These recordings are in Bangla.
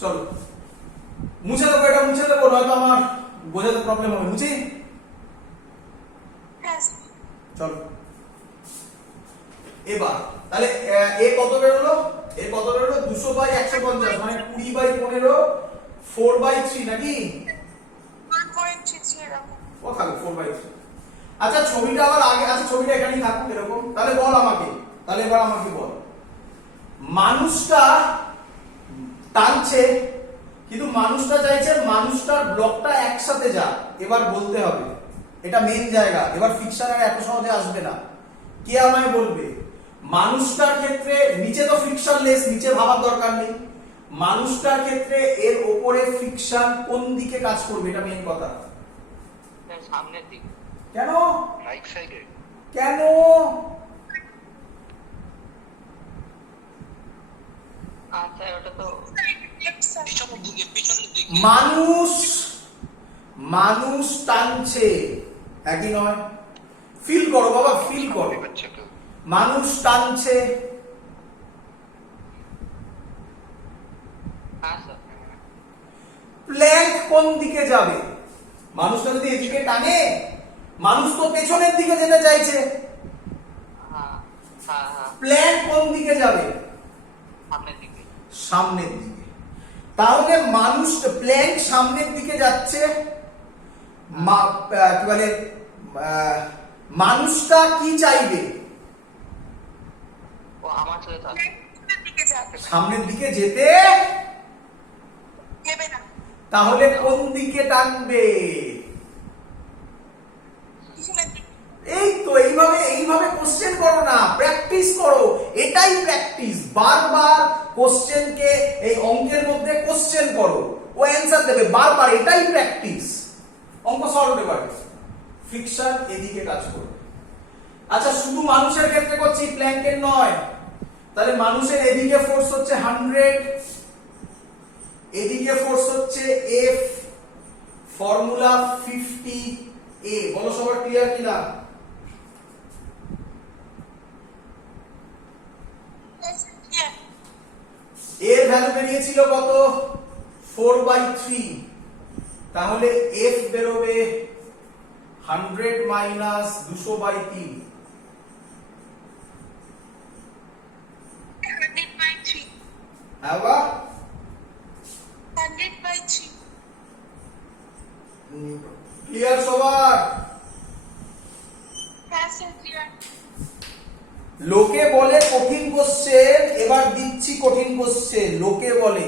চলো মুছে দেবো, এটা মুছে দেবো, নয়তো আমার বোঝাতে প্রবলেম হবে। মুছি? চলো এবার তাহলে এ কত বেরোলো? এ কত বেরোলো? 200/150 মানে 20/15 4/3 নাকি? 1.33 এরকম। ও থাকবে 4/3। আচ্ছা ছবিটা আবার আগে, আচ্ছা ছবিটা এখানেই থাকুক এরকম। তাহলে বল আমাকে, তাহলে এবার আমাকে বল, মানুষটা টানছে কিন্তু মানুষটা চাইছে মানুষটার ব্লকটা একসাথে যাক। এবার বলতে হবে, এটা মেন জায়গা। এবার ফিকশন আর এত সহজে আসবে না। কে আমায় বলবে মানুষটার ক্ষেত্রে নিচে তো ফ্রিকশন লেস, নিচে ভাবার দরকার নেই। মানুষটার ক্ষেত্রে এর উপরে ফ্রিকশন কোন দিকে কাজ করবে, এটা মেন কথা। সামনের দিকে। কেন? রাইট সাইডে। কেন? আচ্ছা ওটা তো পিছনের দিকে, পিছনের দিকে। মানুষ টানছে, একই নয়? ফিল করো বাবা, ফিল করো। মানুষ টানছে, প্ল্যাঙ্ক কোন দিকে যাবে? মানুষটা যদি এদিকে টানে, মানুষ তো পেছনের দিকে যেতে চাইছে, প্ল্যাঙ্ক কোন দিকে যাবে? সামনের দিকে। সামনের দিকে। তাহলে মানুষ, প্ল্যাঙ্ক সামনের দিকে যাচ্ছে, কি বলে, মানুষটা কি চাইবে? ও আমার চলে যাবে সামনের দিকে যেতে দেবে না। তাহলে কোন দিকে টানবে? পিছনের দিকে। এই তো এইভাবে কোশ্চেন করো না, প্র্যাকটিস করো। এটাই প্র্যাকটিস। বারবার কোশ্চেনকে এই অঙ্কের মধ্যে কোশ্চেন করো, ও অ্যানসার দেবে বারবার। এটাই প্র্যাকটিস। অঙ্ক সলভ করতে পারবে। ফ্রিকশন এদিকে কাজ করবে। আচ্ছা শুধু মানুষের ক্ষেত্রে করছি, প্ল্যাঙ্কের নয়। তাহলে মানুষের এদিকে ফোর্স হচ্ছে 100, এদিকে ফোর্স হচ্ছে F, ফর্মুলা 50A। বলো সবার ক্লিয়ার কিনা? এর ভ্যালু বেরিয়েছিল কত? 4/3। তাহলে F বেরোবে 100 মাইনাস 200/3। 100/3। আবার 100/3। ক্লিয়ার সবার? হ্যাঁ স্যার ক্লিয়ার। লোকে বলে কঠিন কোশ্চেন, এবার দিচ্ছি কঠিন কোশ্চেন। লোকে বলে,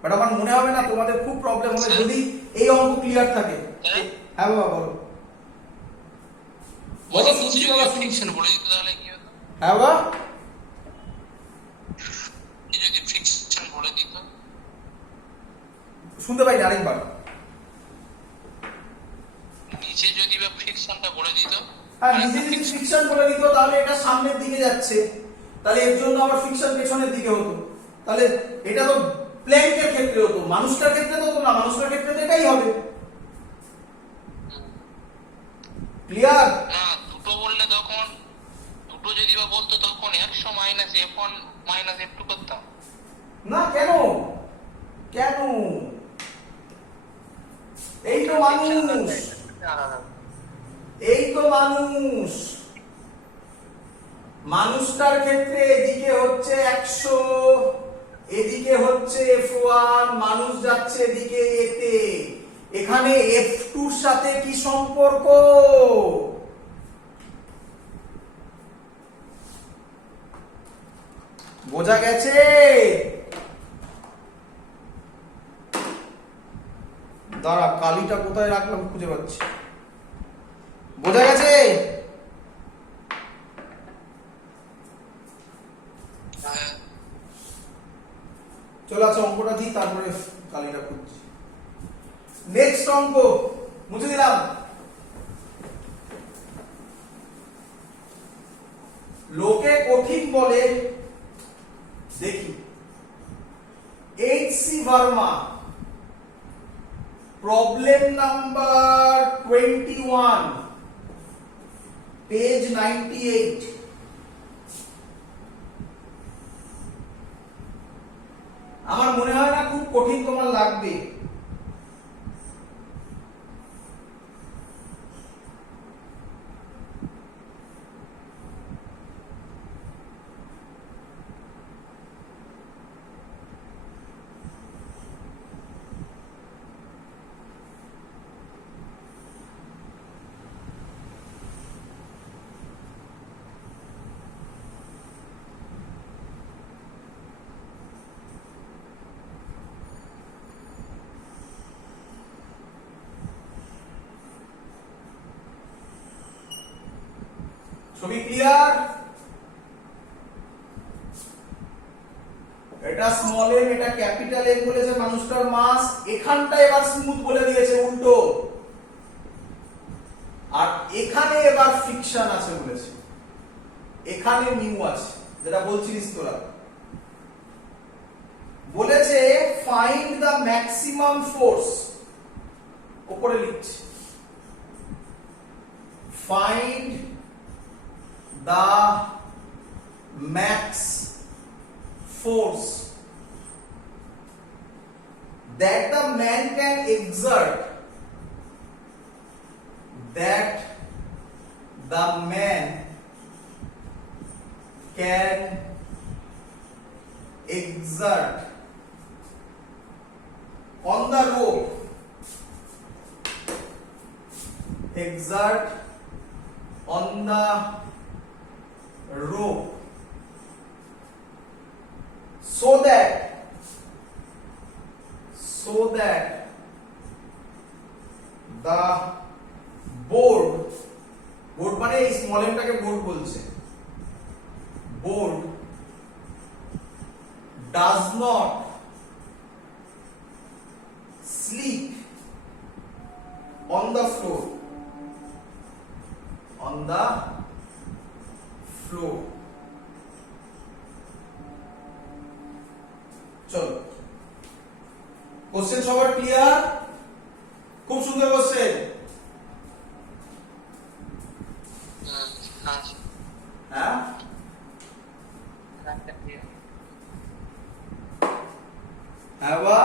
বাট আমার মনে হবে না তোমাদের খুব প্রবলেম হবে যদি এই অঙ্ক ক্লিয়ার থাকে। হ্যাঁ বাবা বলো। বলো শুনছি বাবা, ফ্রিকশন বলে দিতে তাহলে কি হতো? হ্যাঁ বাবা, যদি ফ্রিকশন বলে দিত। শুনতে পাইনি, আরেকবার। নিচে যদি বা ফ্রিকশনটা বলে দিত। হ্যাঁ নিচে যদি ফ্রিকশন বলে দিত তাহলে এটা সামনের দিকে যাচ্ছে, তাহলে এর জন্য আবার ফ্রিকশন পেছনের দিকে হতো। তাহলে এটা তো প্ল্যাঙ্কের ক্ষেত্রে হতো, মানুষটার ক্ষেত্রে তো হতো না। মানুষটার ক্ষেত্রে তো এটাই হবে। ক্লিয়ার? না দুটো বললে তখন, দুটো যদি বা বলতো তখন 100 মাইনাস F1 মাইনাস F2 করতাম না। কেন? কেন? এই তো মানুষ, এই তো মানুষ। মানুষটার ক্ষেত্রে এদিকে হচ্ছে 100, এদিকে হচ্ছে F1, মানুষ যাচ্ছে এদিকে এতে। এখানে F2 এর সাথে কি সম্পর্ক? বোঝা গেছে? দাঁড়া, কালিটা কোথায় রাখলাম খুঁজে পাচ্ছি। বোঝা গেছে? চলো আচ্ছা অঙ্কটা দিই, তারপরে কালিটা খুঁজছি। নেক্সট অঙ্ক মুছে দিলাম। লোকে কঠিন বলে, দেখি H.C. Verma, problem number 21, page 98। আমার মনে হয় না খুব কঠিন তোমার লাগবে। ছবি ক্লিয়ার? এটা স্মল এম, এটা ক্যাপিটাল এম বলেছে মানুষটার মাস। এখানটা এবার স্মুথ বলে দিয়েছে উল্টো, আর এখানে এবার ফ্রিকশন আছে বলেছে, এখানে মিউ আছে, যেটা বলছিস তোরা। বলেছে ফাইন্ড দ্য ম্যাক্সিমাম ফোর্স, উপরে লিখছে find the max force that the man can exert, that the man can exert on the rope, exert on the rope, so that the board মানে এই স্মল এমটাকে বোর্ড বলছে, board does not slip on the floor, on the floor. চলো, কোশ্চেন সবার ক্লিয়ার? খুব সুন্দর কোশ্চেন। হ্যাঁ, হ্যাঁ বা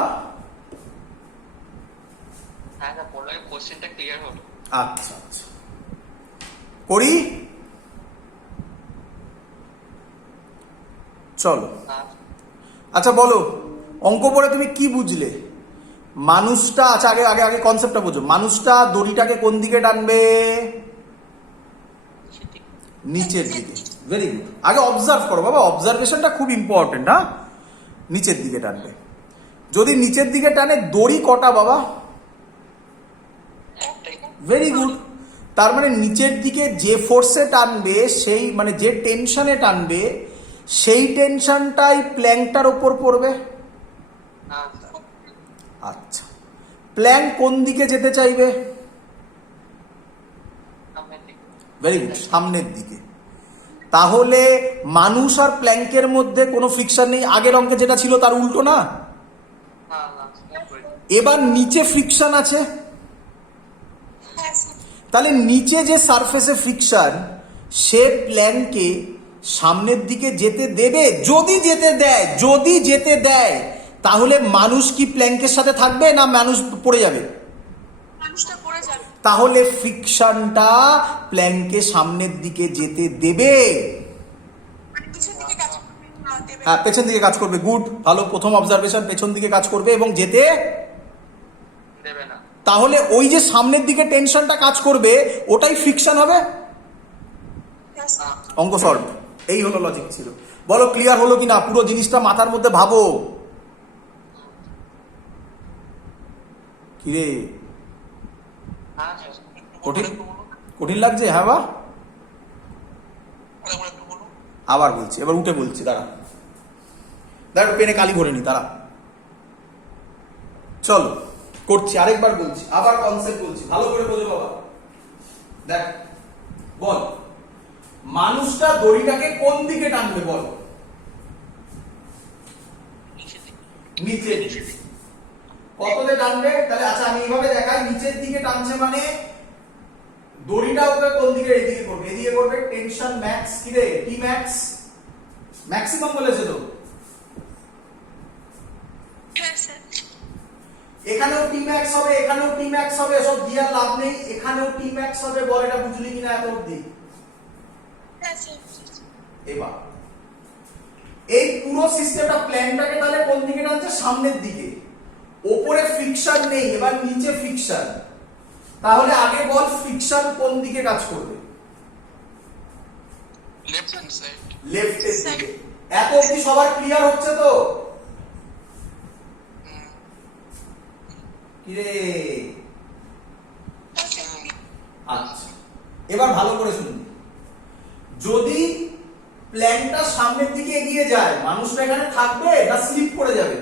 কোশ্চেনটা ক্লিয়ার হলো। আচ্ছা আচ্ছা, করি। চলো, আচ্ছা বলো, অঙ্ক পড়ে তুমি কি বুঝলে? মানুষটা, আচ্ছা আগে আগে আগে কনসেপ্টটা বোঝো। মানুষটা দড়িটাকে কোন দিকে টানবে? নিচের দিকে। Very good. আগে অবজার্ভ করো বাবা, অবজারভেশনটা খুব ইম্পর্টেন্ট। হ্যাঁ, নিচের দিকে টানবে। যদি নিচের দিকে টানে, দড়ি কটা বাবা? Very good. তার মানে নিচের দিকে যে ফোর্সে টানবে, সেই মানে যে টেনশনে টানবে, সেই টেনশনটাই প্ল্যাঙ্কটার ওপর পড়বে। আচ্ছা, প্ল্যাঙ্ক কোন দিকে যেতে চাইবে? ভেরি গুড, সামনের দিকে। তাহলে মানুষ আর প্ল্যাঙ্কের মধ্যে কোনো ফ্রিকশন নেই, আগের অঙ্কে যেটা ছিল তার উল্টো না? এবার নিচে ফ্রিকশন আছে, তাহলে নিচে যে সারফেসে ফ্রিকশন, সে প্ল্যাঙ্ককে সামনের দিকে যেতে দেবে? যদি যেতে দেয়, তাহলে মানুষ কি প্ল্যাঙ্কের সাথে থাকবে না মানুষ পড়ে যাবে? তাহলে ফ্রিকশনটা প্ল্যাঙ্ককে সামনের দিকে যেতে দেবে। হ্যাঁ, পেছন দিকে কাজ করবে। গুড, ভালো, প্রথম অবজারভেশন, পেছন দিকে কাজ করবে এবং যেতে দেবে না। তাহলে ওই যে সামনের দিকে টেনশনটা কাজ করবে, ওটাই ফ্রিকশন হবে। অঙ্ক সলভ। এই হলো লজিক ছিল। বলো ক্লিয়ার হলো কিনা? পুরো জিনিসটা মাথার মধ্যে ভাবো। কিরে, কঠিন কঠিন লাগছে? হ্যাঁ বা, আবার বলছি, এবার উঠে বলছি, দাঁড়া দাঁড়া, পেনে কালি ভরে নি, দাঁড়া। চলো করছি, আরেকবার বলছি, আবার কনসেপ্ট বলছি, ভালো করে বোঝো বাবা। দেখ, বল মানুষটা দড়িটাকে কোন দিকে টানবে? বল। নিচের দিকে। কততে টানবে? তাহলে আচ্ছা আমি এইভাবে দেখাই, নিচের দিকে টানছে মানে দড়িটা ওকে কোন দিকে? এদিকে করবে, এদিকে করবে। টেনশন ম্যাক্স কি রে? টি ম্যাক্স, ম্যাক্সিমাম বলেছে তো। হ্যাঁ স্যার। এখানেও টি ম্যাক্স হবে, এখানেও টি ম্যাক্স হবে, সব দিয়ে লাভ নেই, এখানেও টি ম্যাক্স হবে। বল এটা বুঝলি কিনা এত অবধি? হ্যাঁ স্যার। এবার এই পুরো সিস্টেমটা প্ল্যানটাকে তাহলে কোন দিকে টানছে? সামনের দিকে। ওপরে ফ্রিকশন নেই, এবার নিচে ফ্রিকশন। তাহলে আগে বল ফ্রিকশন কোন দিকে কাজ করবে? Left hand side. লেফটের দিকে। এত অবধি সবার ক্লিয়ার হচ্ছে তো? কিরে? আচ্ছা, এবার ভালো করে শুনুন। যদি প্ল্যানটা সামনের দিকে এগিয়ে যায়, মানুষটা এখানে থাকবে না স্লিপ করে যাবে?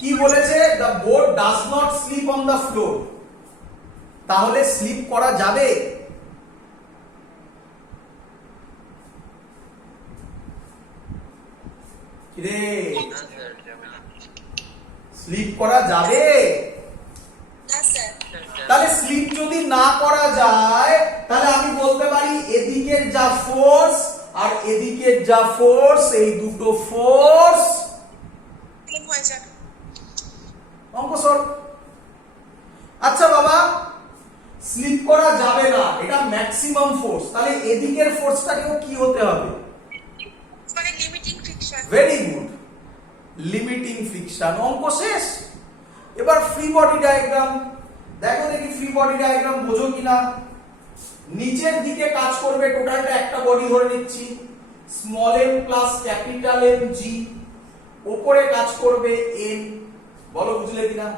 কি বলেছে? The board does not sleep on the floor. তাহলে স্লিপ করা যাবে? কিরে, স্লিপ করা যাবে? না স্যার। তাহলে স্লিপ যদি না করা যায়, তাহলে আমি বলতে পারি এদিকের যা ফোর্স আর এদিকের যা ফোর্স, এই দুটো ফোর্স সেম হয়ে যাবে। অঙ্ক সর। আচ্ছা বাবা, স্লিপ করা যাবে না, এটা ম্যাক্সিমাম ফোর্স, তাহলে এদিকের ফোর্সটাকেও কি হতে হবে? মানে limiting friction. Very good, limiting friction. অঙ্ক শেষ। এবার ফ্রি বডি ডায়াগ্রাম দেখো, দেখি ফ্রি বডি ডায়াগ্রাম বোঝো কিনা। নিচের দিকে কাজ করবে টোটালটা একটা বডি ধরে নিচ্ছি, small m plus capital M G। উপরে কাজ করবে n। বলো বুঝলে কিনা?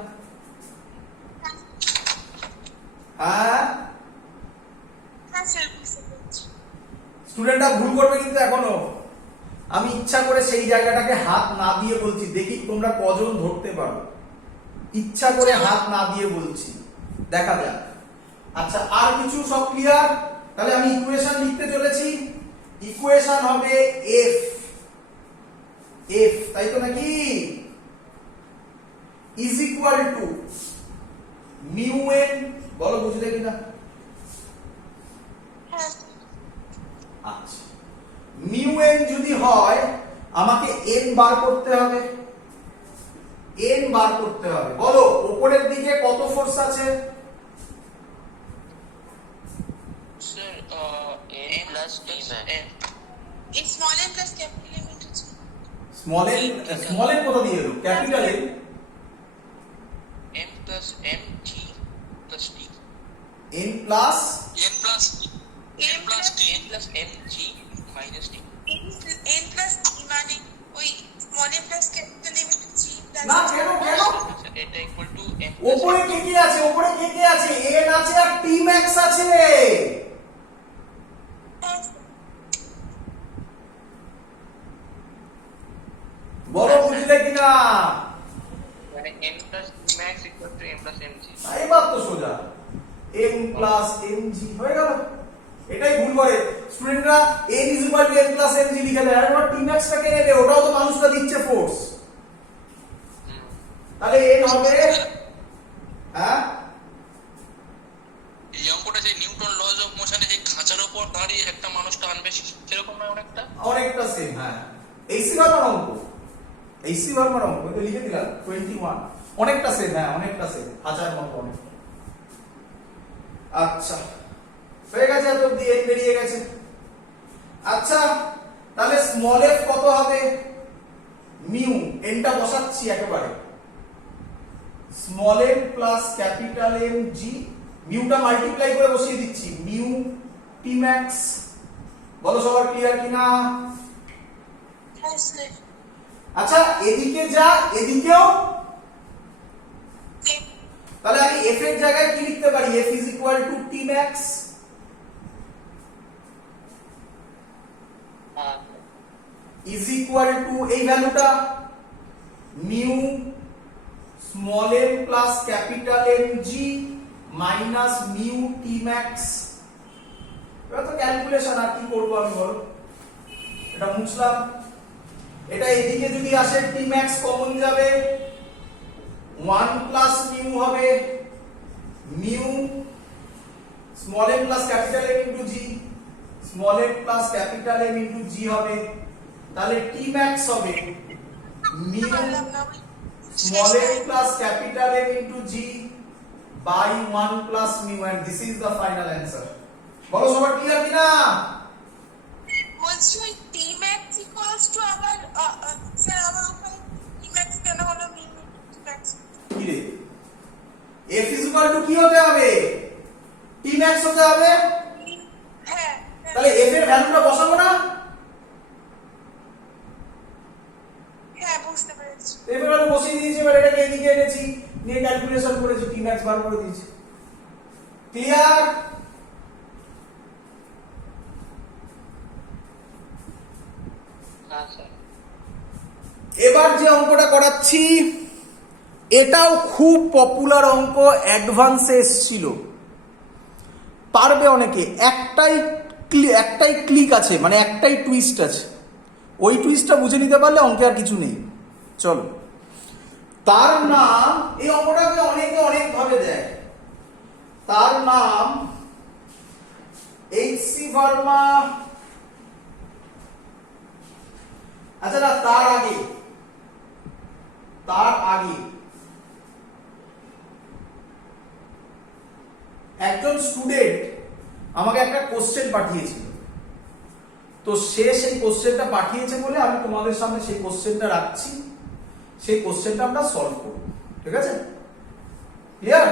হ্যাঁ হ্যাঁ স্যার, বুঝতে পেরেছি। স্টুডেন্টরা ভুল করবে কিন্তু এখনো। আমি ইচ্ছা করে সেই জায়গাটাকে হাত না দিয়ে বলছি, দেখি তোমরা কজন ধরতে পারো। ইচ্ছা করে হাত না দিয়ে বলছি, দেখা যাক। আচ্ছা, আর কিছু সব ক্লিয়ার? তাহলে আমি ইকুয়েশন লিখতে চলেছি। ইকুয়েশন হবে F, F তাই তো নাকি, is equal to mu n। বলো বুঝলে কিনা? হ্যাঁ। আচ্ছা, মিউ n যদি হয়, আমাকে n বার করতে হবে, n বার করতে হবে। বলো উপরের দিকে কত ফোর্স আছে? Sir n plus t ma'am. এই small m plus capital M into G। Small n কোথা দিয়ে এলো? Capital M। n plus m t plus t। n plus n plus t n plus m g minus t। n plus t মানে ওই small m plus capital M into G plus. না, কেন কেন? এটা ইকুয়াল টু m। উপরে কে কে আছে? উপরে কে কে আছে? n আছে আর t max আছে। বলো বুঝলে কিনা? মানে n plus t max equal to m plus m g। এবার তো সোজা, m প্লাস mg হয়ে গেল। এটাই ভুল করে স্টুডেন্টরা, n is equal to m plus mg লিখে দেয়, আর ওরা t max টাকে নেবে, ওটাও তো মানুষটা দিচ্ছে ফোর্স। তাহলে n হবে, হ্যাঁ এই অঙ্কটা সেই নিউটন লজ অফ মোশনে সেই খাঁচার উপর দাঁড়িয়ে একটা মানুষ টানবে সেরকম না অনেকটা? অনেকটা সেম। হ্যাঁ, এইসি ভার্মার অঙ্ক, এইসি ভার্মার অঙ্ক তো লিখে দিলাম 21। অনেকটা সেম, হ্যাঁ অনেকটা সেম, হাজার মতো অনেকটা। আচ্ছা হয়ে গেছে, এত দিয়ে বেরিয়ে গেছে। আচ্ছা তাহলে স্মল f কত হবে? মিউ, nটা বসাচ্ছি একেবারে, small m plus capital M G। মিউটা মাল্টিপ্লাই করে বসিয়ে দিচ্ছি, মিউ t max। বলো সবার ক্লিয়ার কিনা? হ্যাঁ স্যার। আচ্ছা এদিকে যা, এদিকেও, তাহলে আমি f এর জায়গায় কি লিখতে পারি? f is equal to t max is equal to এই ভ্যালুটা mu small m plus capital M G minus mu t max। এবার তো ক্যালকুলেশন, আর কি করবো আমি বলো? এটা মুছলাম, এটা এদিকে যদি আসে t max কমন যাবে, 1 প্লাস মিউ হবে mu small m plus capital M into g, small m plus capital M into g হবে। তাহলে t max হবে মিউ পারলাম না ওই small m শেষটায়। plus capital M into G by 1 plus mu, and this is the final answer. বলো সবার ক্লিয়ার কিনা? বলছি ওই টি ম্যাক্স ইকুয়ালস টু আবার স্যার আবার ওখানে টি ম্যাক্স কেন হলো মিউ টি ম্যাক্স? কি রে, f is equal to কি হতে হবে? t max হতে হবে। হ্যাঁ তাহলে f এর ভ্যালুটা বসাবো না? হ্যাঁ বুঝতে পেরেছি। f এর ভ্যালু বসিয়ে দিয়েছি, এবার এটাকে এদিকে এনেছি, নিয়ে ক্যালকুলেশন করেছি, t max বার করে দিয়েছি। ক্লিয়ার? হ্যাঁ স্যার। এবার যে অঙ্কটা করাচ্ছি এটাও খুব পপুলার অঙ্ক, অ্যাডভান্সে এসেছিল, পারবে অনেকে। একটাই ক্লিক আছে, মানে একটাই টুইস্ট আছে, ওই টুইস্টটা বুঝে নিতে পারলে অঙ্কে আর কিছু নেই। চলো, তার নাম, এই অঙ্কটাকে অনেকে অনেক ভাবে দেয়, তার নাম এইচ.সি. ভার্মা। আচ্ছা না, তার আগে একজন স্টুডেন্ট আমাকে একটা কোশ্চেন পাঠিয়েছিল, তো সে সেই কোশ্চেনটা পাঠিয়েছে বলে আমি তোমাদের সামনে সেই কোশ্চেনটা রাখছি, সেই কোশ্চেনটা আমরা সলভ করব। ঠিক আছে? ক্লিয়ার?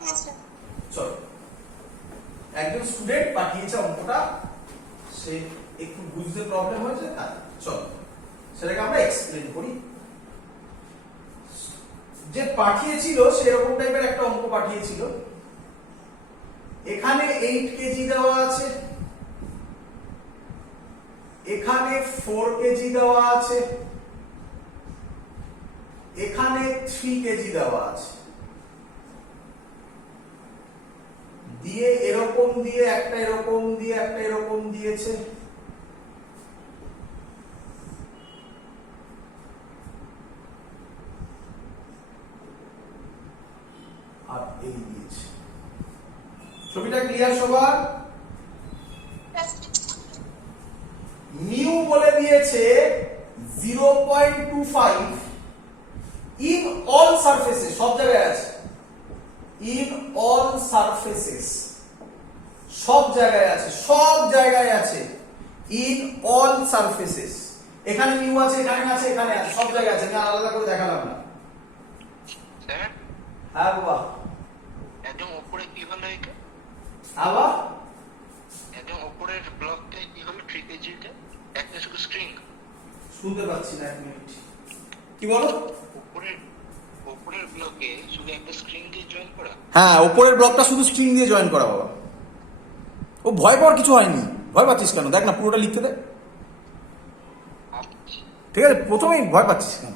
হ্যাঁ স্যার। চলো, একজন স্টুডেন্ট পাঠিয়েছে অঙ্কটা, সে একটু বুঝতে প্রবলেম হয়েছে, চলো সেটাকে আমরা এক্সপ্লেন করি। যে পাঠিয়েছিল সে এরকম টাইপের একটা অঙ্ক পাঠিয়েছিল, এখানে 8 কেজি দেওয়া আছে, এখানে 4 কেজি দেওয়া আছে, এখানে 3 কেজি দেওয়া আছে, দিয়ে এরকম দিয়ে একটা এরকম দিয়ে একটা এরকম দিয়েছে, আর এই দিয়েছে। ছবিটা ক্লিয়ার সবার? মিউ বলে দিয়েছে 0.25 ইন অল সারফেসেস, সব জায়গায় আছে, ইন অল সারফেসেস, সব জায়গায় আছে, সব জায়গায় আছে, ইন অল সারফেসেস। এখানে মিউ আছে, এখানে আছে, এখানে আছে, সব জায়গায় আছে, এটা আলাদা করে দেখালাম না। স্যার হ্যাঁ বাবা, একদম উপরে কি হলো এটা? আবার একদম উপরের ব্লকটা কি হলো 3 কেজিটা? একটা শুধু স্ট্রিং। শুনতে পাচ্ছি না, এক মিনিট, কি বলো? উপরের ব্লকে শুধু একটা স্ট্রিং দিয়ে জয়েন করা। হ্যাঁ, উপরের ব্লকটা শুধু স্ট্রিং দিয়ে জয়েন করা বাবা। ও ভয় পাওয়ার কিছু হয়নি, ভয় পাচ্ছিস কেন? দেখ না, পুরোটা লিখতে দে। আচ্ছা। ঠিক আছে, প্রথমেই ভয় পাচ্ছিস কেন?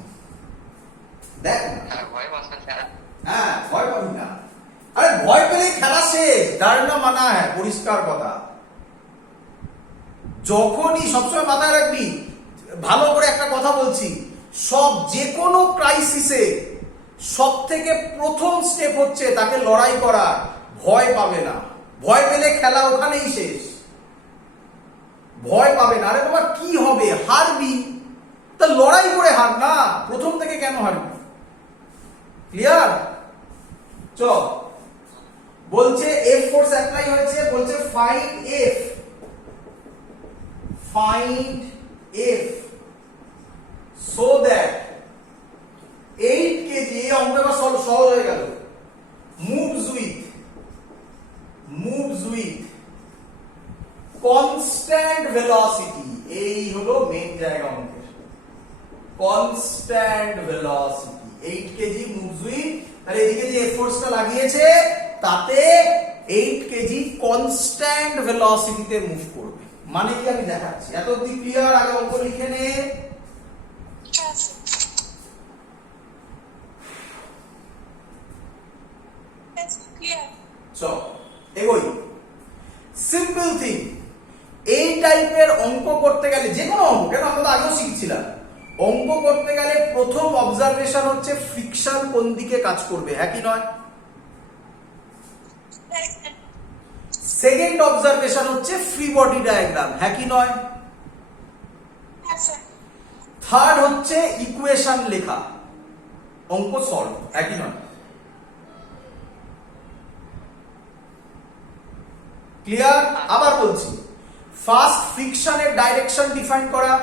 দেখ না। হ্যাঁ ভয় পাচ্ছেন স্যার। হ্যাঁ, ভয় পাবি না। আরে ভয় পেলেই খেলা শেষ, ডারনা মানা হ্যাঁ, পরিষ্কার কথা। যখনই, সবসময় মাথায় রাখবি, ভালো করে একটা কথা বলছি, যে কোনো ক্রাইসিসে সব থেকে প্রথম স্টেপ হচ্ছে তাকে লড়াই করা, ভয় পাবে না। ভয় পেলে খেলা ওখানেই শেষ, ভয় পাবে না। আরে বাবা কি হবে, হারবি, তা লড়াই করে হার না, প্রথম থেকে কেন হারবি? ক্লিয়ার? চল, বলছে এফ ফোর্স অ্যাপ্লাই হয়েছে, বলছে find F so that 8 KG, অঙ্কটা সহজ হয়ে গেল, moves with constant velocity। এই হলো মেইন জায়গা অঙ্কের, constant velocity। 8 KG moves with, তাহলে এদিকে যে ফোর্সটা লাগিয়েছে তাতে 8 কেজি কনস্ট্যান্ট ভেলোসিটিতে মুভ করবে। মানে কি আমি দেখাচ্ছি, এত অবধি ক্লিয়ার? আগে অঙ্ক লিখে নে। চল এগোই। সিম্পল থিং, এই টাইপের অঙ্ক করতে গেলে, যে কোনো অঙ্ক, কেন আমরা তো আগেও শিখছিলাম, অঙ্ক করতে গেলে প্রথম অবজারভেশন হচ্ছে ফ্রিকশন কোন দিকে কাজ করবে, হ্যাঁ কি নয়? সেকেন্ড অবজারভেশন হচ্ছে ফ্রি বডি ডায়াগ্রাম, হ্যাঁ কি নয়? থার্ড হচ্ছে ইকুয়েশন লেখা, অঙ্ক সলভ, একই নয়? ক্লিয়ার? আবার বলছি, ফার্স্ট ফ্রিকশনের ডাইরেকশন ডিফাইন করা,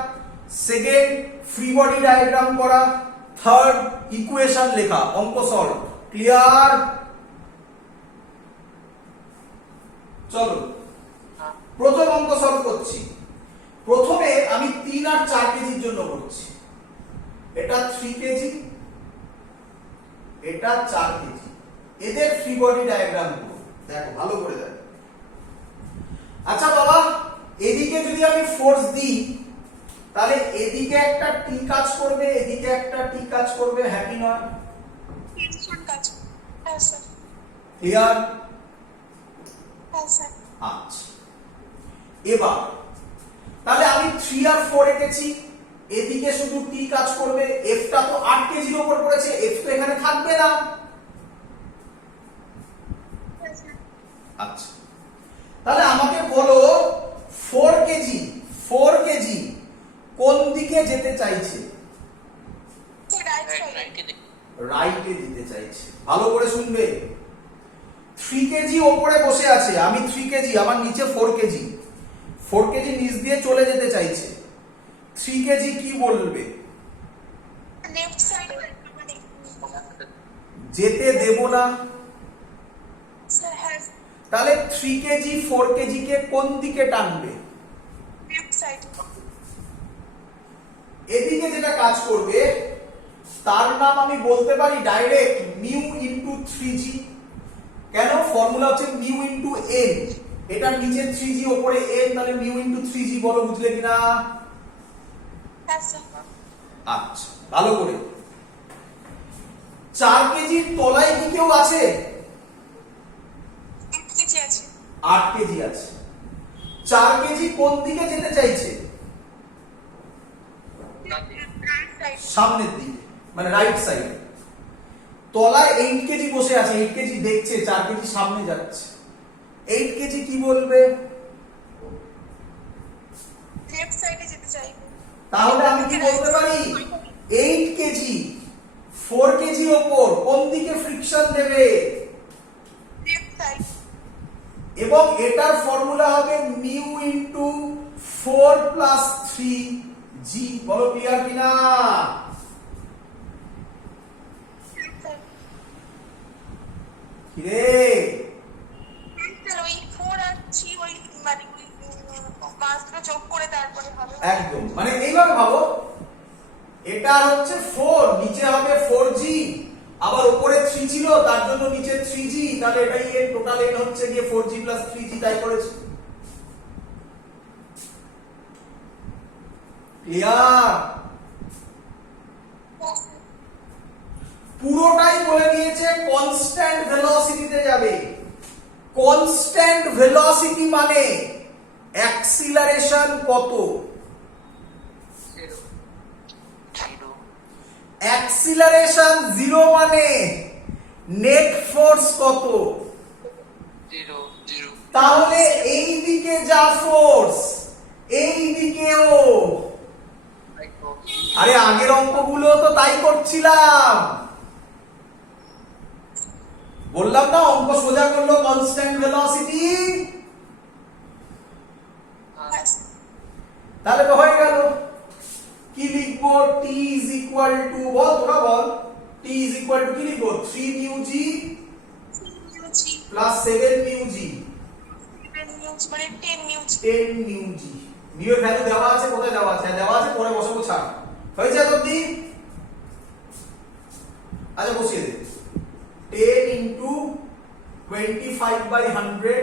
সেকেন্ড ফ্রি বডি ডায়াগ্রাম করা, থার্ড ইকুয়েশন লেখা, অঙ্ক সলভ। ক্লিয়ার? চলো প্রথম অঙ্ক সলভ করছি। প্রথমে আমি 3 আর 4 কেজির জন্য করছি। এটা 3 কেজি, এটা 4 কেজি, এদের ফ্রি বডি ডায়াগ্রাম করব। দেখো ভালো করে দেখো। আচ্ছা বাবা, এদিকে যদি আমি ফোর্স দিই তাহলে এদিকে একটা টি কাজ করবে, এদিকে একটা টি কাজ করবে, হ্যাপি নয়? টেনশন কাজ। হ্যাঁ স্যার। ক্লিয়ার? হ্যাঁ স্যার। আচ্ছা, এবার তাহলে আমি 3 আর 4 এঁকেছি, এদিকে শুধু টি কাজ করবে, এফটা তো 8 কেজির উপর পড়েছে, এফ তো এখানে থাকবে না। হ্যাঁ স্যার। আচ্ছা, তাহলে আমাকে বলো 4 কেজি কোন দিকে যেতে চাইছে? Right right side. রাইট দিকে। রাইটে যেতে চাইছে। ভালো করে শুনবে। 3 কেজি ওপরে বসে আছে, আমি 3 কেজি, আমার নিচে 4 কেজি, 4 কেজি নিচ দিয়ে চলে যেতে চাইছে। 3 কেজি কি বলবে? লেফট সাইড মানে যেতে দেব না। স্যার। হ্যাঁ তাহলে 3 কেজি 4 কেজি কে কোন দিকে টানবে? Left side. এদিকে যেটা কাজ করবে তার নাম আমি বলতে পারি ডাইরেক্ট মিউ ইনটু 3g। কেন? ফর্মুলা হচ্ছে মিউ ইনটু n, এটা নিচে 3g উপরে n, তাহলে মিউ ইনটু 3g। বলো বুঝলে কিনা? হ্যাঁ স্যার। আচ্ছা, ভালো করে। 4 কেজির তলায় কি কেউ আছে? 8 কেজি আছে। 8 কেজি আছে। 4 কেজি কোন দিকে যেতে চাইছে? Right side. সামনের দিকে, মানে রাইট সাইড। তলায় 8 কেজি বসে আছে, 8 কেজি দেখছে 4 কেজি সামনে যাচ্ছে। 8 কেজি কি বলবে? লেফট সাইডে যেতে চাই। তাহলে আমি কি বলতে পারি? 8 কেজি 4 কেজি ওপর কোন দিকে ফ্রিকশন দেবে? Left side. এবং এটার ফর্মুলা হবে মিউ ইনটু 4 প্লাস 3g। বলো ক্লিয়ার কিনা? Left side. কিরে স্যার ওই 4 আর 3 ওই মানে ওই মাসগুলো যোগ করে তারপরে হবে। একদম, মানে এইভাবে ভাবো, এটা হচ্ছে 4, নিচে হবে 4g, আবার উপরে 3 ছিল তার জন্য নিচে 3g, তাহলে এটাই এর টোটাল n হচ্ছে গিয়ে 4g প্লাস 3g, তাই করেছে। ক্লিয়ার? পুরোটাই বলে দিয়েছে কনস্ট্যান্ট ভেলোসিটিতে যাবে। কনস্ট্যান্ট ভেলোসিটি মানে অ্যাক্সিলারেশন কত? জিরো। অ্যাক্সিলারেশন 0 মানে নেট ফোর্স কত? জিরো। জিরো। তাহলে এই দিকে যা ফোর্স এই দিকেও। আরে আগের অঙ্কগুলো তো তাই করছিলাম, বললাম না অঙ্ক সোজা করলো কনস্ট্যান্ট ভেলোসিটি। তাহলে তো হয়ে গেল। কি লিখবো? t is equal to, বল তোরা বল, t is equal to কি লিখবো? 3 mu g plus 7 mu g মানে 10 নিউজ। 10 mu g। mu এর ভ্যালু দেওয়া আছে, কোথায় দেওয়া আছে? দেওয়া আছে, পরে বসাবো, ছাড়। হয়েছে এতদিন? আচ্ছা বসিয়ে দে। 10 into 25/100,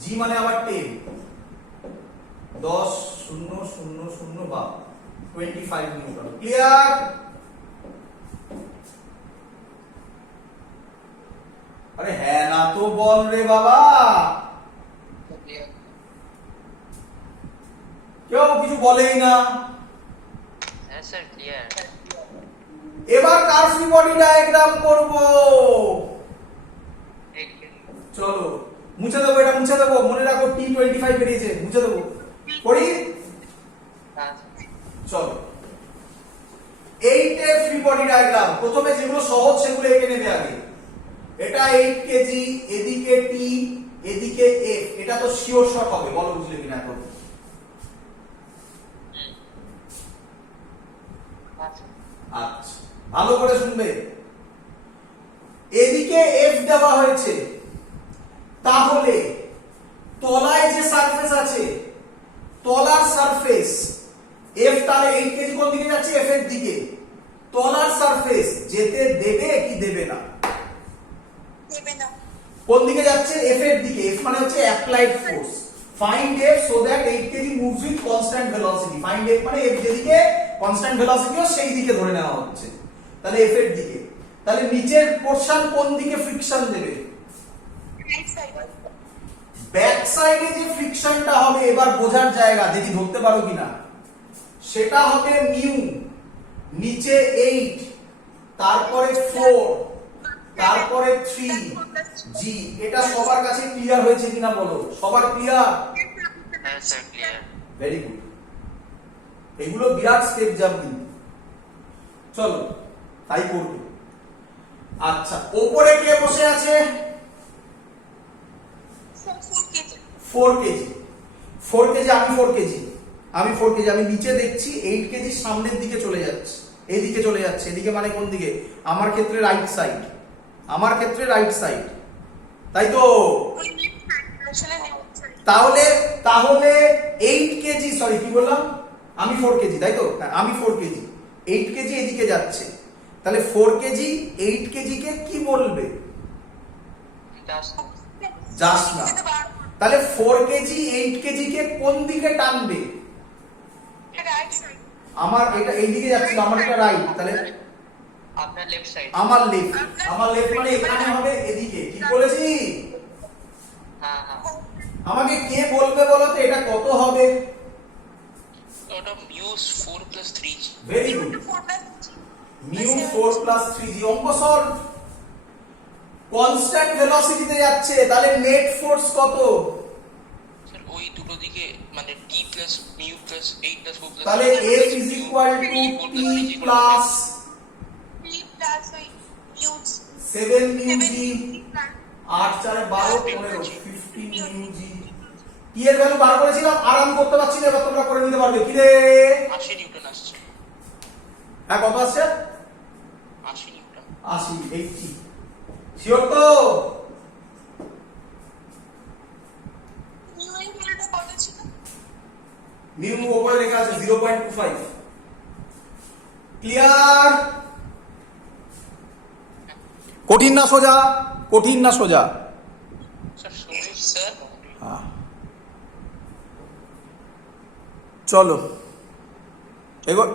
g মানে আবার 10, 10 0 0 0 বা 25 নিউটন। ক্লিয়ার? আরে হ্যাঁ না তো বল রে বাবা, কেউ কিছু বলেই না। হ্যাঁ স্যার ক্লিয়ার। এবার কার ফ্রি বডি ডায়াগ্রাম করব? চলো মুছে দেবো, এটা মুছে দেবো, মনে রাখো T25 বেরিয়েছে, মুছে দেবো। করি? চলো বডি ডায়াগ্রাম, প্রথমে যেগুলো সহজ সেগুলো এঁকে নেবে আগে। এটা 8 কেজি, এদিকে টি, এদিকে এফ, এটা তো শিওর শট হবে, বলো বুঝলে কিনা এখন? আচ্ছা ভালো করে শুনবে, এদিকে এফ দেওয়া হয়েছে, তাহলে তলায় যে সারফেস আছে, তলার সারফেস এফ, তাহলে 8 কেজি কোন দিকে যাচ্ছে? এফ এর দিকে। তলার সারফেস যেতে দেবে কি দেবে না? দেবে না। কোন দিকে যাচ্ছে? এফ এর দিকে। এফ মানে হচ্ছে applied force. Find F so that 8 KG moves with constant velocity. Find F মানে এফ যেদিকে কনস্ট্যান্ট ভেলোসিটি ও সেই দিকে ধরে নেওয়া হচ্ছে, তাহলে এফ এর দিকে। তাহলে নিচের পোরশন কোন দিকে ফ্রিকশন দেবে? Right side. ব্যাক সাইডে যে ফ্রিকশনটা হবে, এবার বোঝার জায়গা, দেখি ধরতে পারো কিনা, সেটা হবে মিউ, নিচে 8, তারপরে 4, তারপরে 3 জি। এটা সবার কাছে ক্লিয়ার হয়েছে কিনা বলো? সবার ক্লিয়ার? হ্যাঁ স্যার ক্লিয়ার। Very good. এগুলো বিরাট স্টেপ জাম্প কিন্তু, চলো তাই করবে। আচ্ছা, ওপরে কে বসে আছে? 4 কেজি। 4 কেজি। 4 কেজি, আমি 4 কেজি, আমি 4 কেজি। আমি নিচে দেখছি 8 কেজি সামনের দিকে চলে যাচ্ছে, এদিকে চলে যাচ্ছে। এদিকে মানে কোন দিকে? আমার ক্ষেত্রে রাইট সাইড, আমার ক্ষেত্রে রাইট সাইড, তাই তো? আসলে লেফট সাইড। তাহলে তাহলে 8 কেজি, সরি কি বললাম, আমি 4 কেজি, তাই তো? হ্যাঁ আমি 4 কেজি, 8 কেজি এদিকে যাচ্ছে, তাহলে 4 কেজি 8 কেজি কে কি বলবে? জাস্ট না। তাহলে 4 কেজি 8 কেজি কে কোন দিকে টানবে? Right side. আমার এটা এইদিকে যাচ্ছিল, আমার এটা রাইট, তাহলে আপনার লেফট সাইড। আমার লেফট। আমার লেফট মানে এখানে হবে, এদিকে। ঠিক বলেছি? হ্যাঁ হ্যাঁ। আমাকে কে বলবে বলো তো এটা কত হবে? ওটা মিউস 4 plus 3 very good. 4+3। Mu 4 plus 3 জি। অঙ্ক সলভ। কনস্ট্যান্ট ভেলোসিটিতে যাচ্ছে, তাহলে নেট ফোর্স কত? স্যার ওই দুটো দিকে মানে T plus mu plus 8 plus 4 plus, তাহলে F is equal to T plus 3 plus ওই mu 7 mu 7 G, plus 8 4 12 15 15 mu G। T এর ভ্যালু বার করেছিলাম, আর আমি করতে পারছি না, এবার তোমরা করে নিতে পারবে। কি রে? 80 নিউটন আসছে। হ্যাঁ কত আসছে? 80 নিউটন। 80 80 শিওর তো? মিউ এর ভ্যালুটা কত ছিল? মিউ উপরে লেখা আছে 0.25। ক্লিয়ার? কঠিন না সোজা? কঠিন না সোজা? স্যার সবুজ স্যার। হ্যাঁ চলো এগোই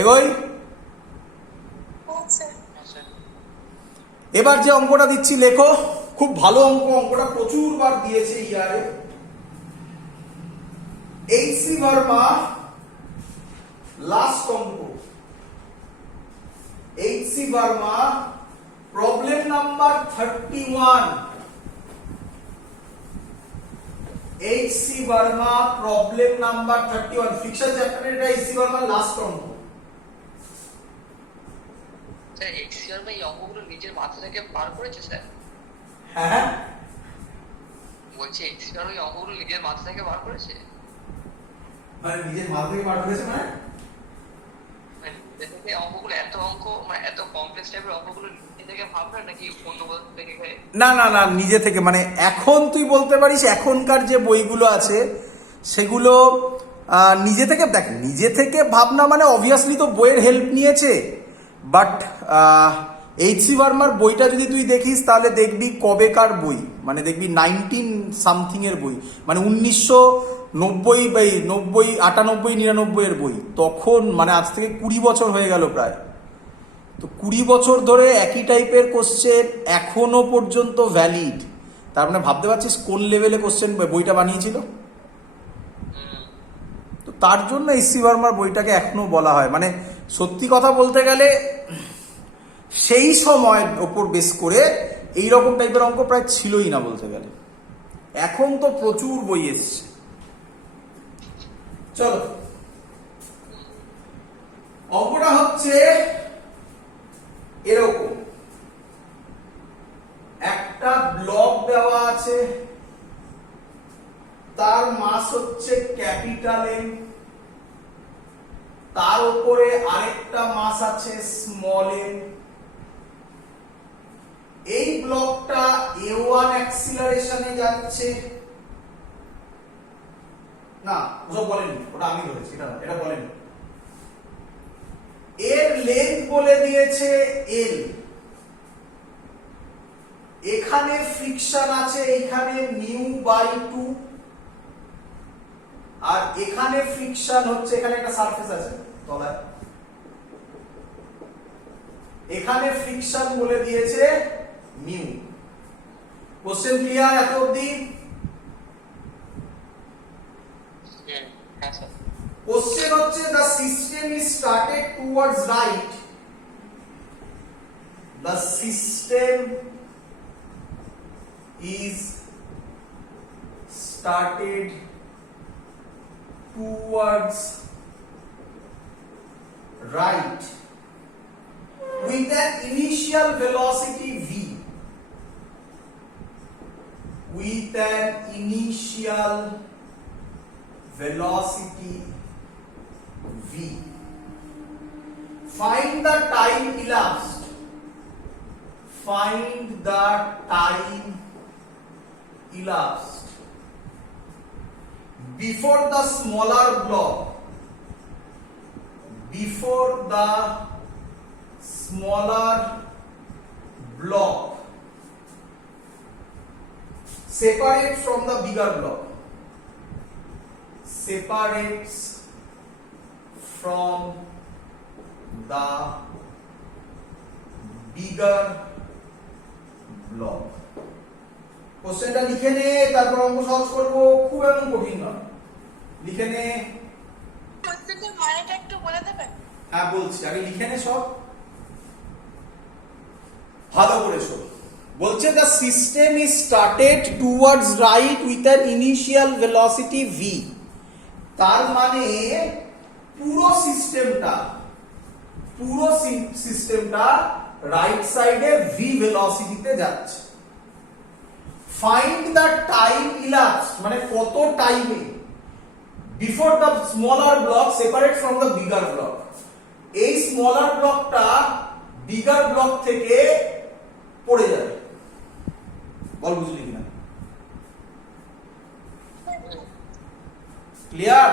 এগোই। আচ্ছা। হ্যাঁ স্যার। এবার যে অঙ্কটা দিচ্ছি লেখো, খুব ভালো অঙ্ক, অঙ্কটা প্রচুর বার দিয়েছে ইয়ারে। এইচ.সি. ভার্মা, লাস্ট অঙ্ক। H C. Verma, problem number 31। H C. Verma, problem number 31, friction চ্যাপ্টারের এটা এইচ.সি. ভার্মার লাস্ট অঙ্ক। স্যার এক্সিআর ভাই অঙ্কগুলো নিজের মাথা থেকে বার করেছে স্যার? হ্যাঁ বলছি এক্সিআর ওই অঙ্কগুলো নিজের মাথা থেকে বার করেছে? মানে নিজের মাথা থেকে বার করেছে মানে? মানে নিজে থেকে অঙ্কগুলো, এত অঙ্ক মানে এত কমপ্লেক্স টাইপের অঙ্কগুলো নিজে থেকে ভাববে নাকি অন্য বই থেকে? না না না, নিজে থেকে। মানে এখন তুই বলতে পারিস এখনকার যে বইগুলো আছে সেগুলো নিজে থেকে, দেখ নিজে থেকে ভাবনা মানে অবভিয়াসলি তো বইয়ের হেল্প নিয়েছে, বাট এইচ.সি. ভার্মার বইটা যদি তুই দেখিস তাহলে দেখবি কবেকার বই, মানে দেখবি 19 সামথিং এর বই, মানে 1990 বা 90 98 99 এর বই। তখন মানে আজ থেকে 20 বছর হয়ে গেল প্রায়। তো 20 বছর ধরে একই টাইপের কোশ্চেন এখনো পর্যন্ত ভ্যালিড, তার মানে ভাবতে পারছিস কোন লেভেলে কোশ্চেন বইটা বানিয়েছিল। তো তার জন্য এইচ.সি. ভার্মার বইটাকে এখনো বলা হয়, মানে সত্যি কথা বলতে গেলে সেই সময়ের ওপর বেস করে এই রকম টাইপের অঙ্ক প্রায় ছিলই না বলতে গেলে। এখন তো প্রচুর বই এসছে। চলো অঙ্কটা হচ্ছে হচ্ছে এরকম একটা ব্লক দেওয়া আছে, তার মাস হচ্ছে ক্যাপিটাল এম, তার উপরে আরেকটা মাস আছে স্মল এম। এই ব্লকটা a1 অ্যাক্সিলারেশনে যাচ্ছে, না ওসব বলেনি, ওটা আমি ধরেছি, এটা বলেনি। এর লেন্থ বলে দিয়েছে l, এখানে ফ্রিকশন আছে এখানে μ/2, আর এখানে ফ্রিকশন হচ্ছে, এখানে একটা সারফেস আছে তলায়, এখানে ফ্রিকশন বলে দিয়েছে মিউ। কোশ্চেন ক্লিয়ার এত অবধি? হ্যাঁ স্যার। কোশ্চেন হচ্ছে the system is started towards right, the system is started towards right with an initial velocity v, with an initial velocity v. Find the time elapsed, find the time elapsed before the smaller block, before the smaller block separate from the bigger block, separates from the bigger block. কোশ্চেনটা লিখে নে, তারপর অঙ্ক সহজ করব, খুব এমন কঠিন নয়, লিখে নে। কোশ্চেনটার মানেটা একটু বলে দেবেন? হ্যাঁ বলছি, আগে লিখে নে সব ভালো করে শোন। বলছে the system is started towards right with an initial velocity v, তার মানে পুরো সিস্টেমটা রাইট সাইডে v ভেলোসিটিতে যাচ্ছে। ফাইন্ড দ্য টাইম elapsed, মানে কত টাইমে before the smaller block separate from the bigger block, এই স্মলার ব্লকটা বিগার ব্লক থেকে পড়ে যাবে। বল বুঝলি কিনা? ক্লিয়ার?